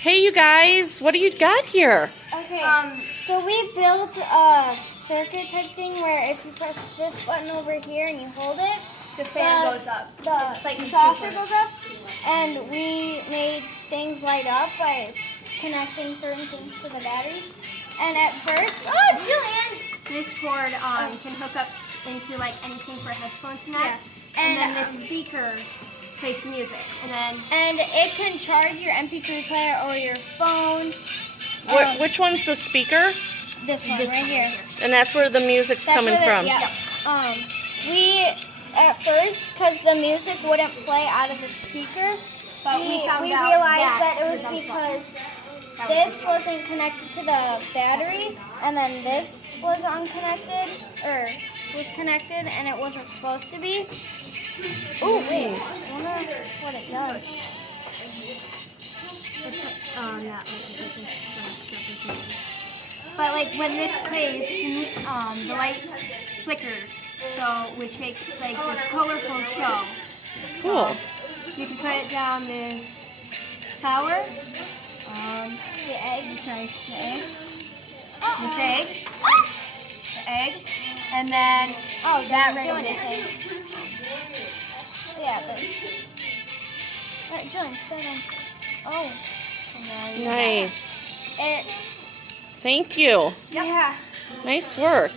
Hey, you guys, what do you got here? Okay, so we built a circuit type thing where if you press this button over here and you hold it, The fan goes up. The It's like saucer goes up, and we made things light up by connecting certain things to the batteries. And at first, Jillian! This cord can hook up into like anything for headphones and that. Yeah. And then this speaker plays the music. And it can charge your MP3 player or your phone. Which one's the speaker? This one right here. And that's where the music's coming from. Yeah. We at first, because the music wouldn't play out of the speaker, But we found realized out that it was because this wasn't connected to the battery, and then this was unconnected, or was connected, and it wasn't supposed to be. Oh wait, I wonder what it does. But like when this plays, the light flickers, so which makes like this colorful show. Cool. You can put it down this tower. The egg. Try the egg. This egg. The egg. And then That right doing it. Yeah, this. Alright, join. Oh. Nice. It. Thank you. Yeah. Nice work.